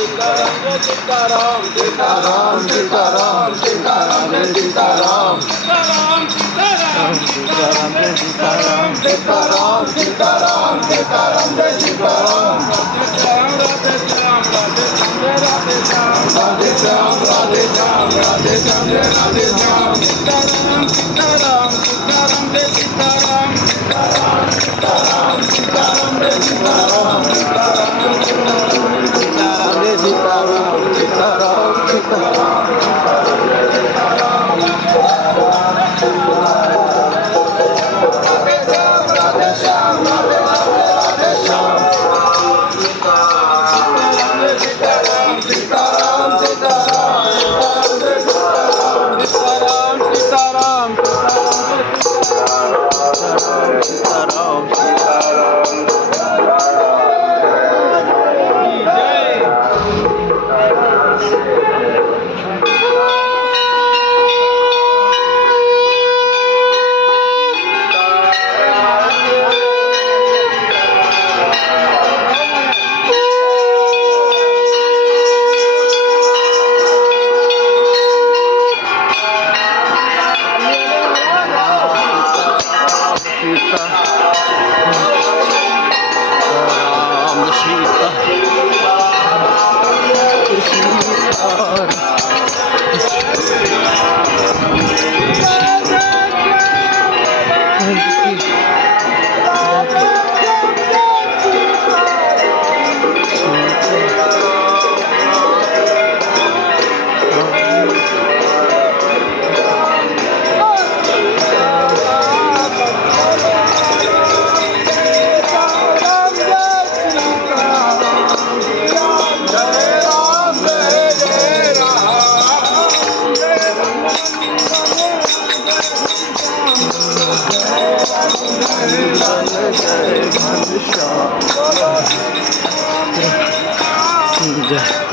सीताराम सीताराम सीताराम सीताराम रे सीताराम सीताराम सीताराम रे सीताराम सीताराम सीताराम सीताराम रे सीताराम राधे श्याम राधे श्याम राधे श्याम रे राधे श्याम सीताराम सीताराम सीताराम रे सीताराम सीताराम सीताराम सीताराम रे सीताराम सीताराम सीताराम रे सीताराम सीताराम सीताराम जय